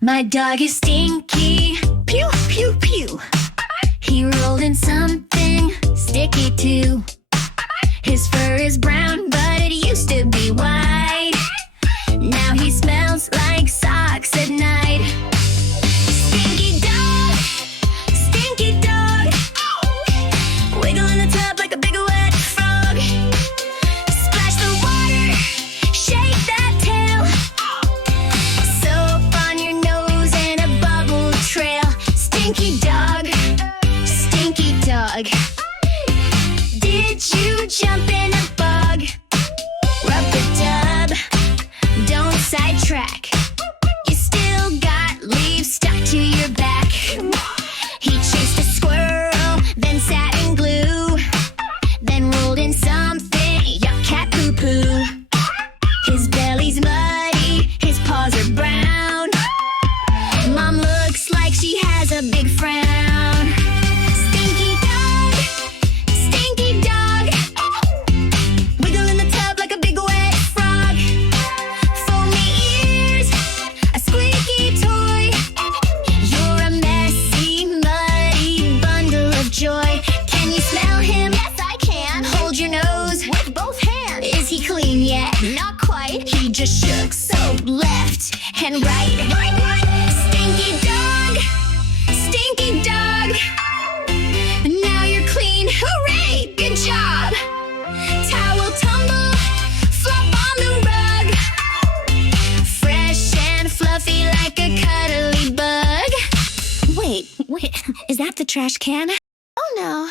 My dog is stinky. Pew, pew, pew. He rolled in something sticky too. His fur is brown, but it used to be white. Now he smells like socks at night. Stinky dog, stinky dog. Wiggle in the tub like a big wet frog. Splash the water, shake that tail. Soap on your nose and a bubble trail. Stinky dog, stinky dog. Did you jump in a bug? Rub the tub, don't sidetrack. You still got leaves stuck to your back. He chased a squirrel, then sat in glue, then rolled in something, yuck, cat poo-poo. His belly's muddy, his paws are brown. Mom looks like she has a big frown. Stinky dog, stinky dog. Wiggle in the tub like a big wet frog. Foamy ears, a squeaky toy. You're a messy, muddy bundle of joy. Can you smell him? Yes, I can. Hold your nose with both hands. Is he clean yet? Not quite. He just shook soap left and right. Stinky dog, stinky dog. Now you're clean. Hooray! Good job. Towel tumble, flop on the rug. Fresh and fluffy like a cuddly bug. Wait, is that the trash can? Oh no.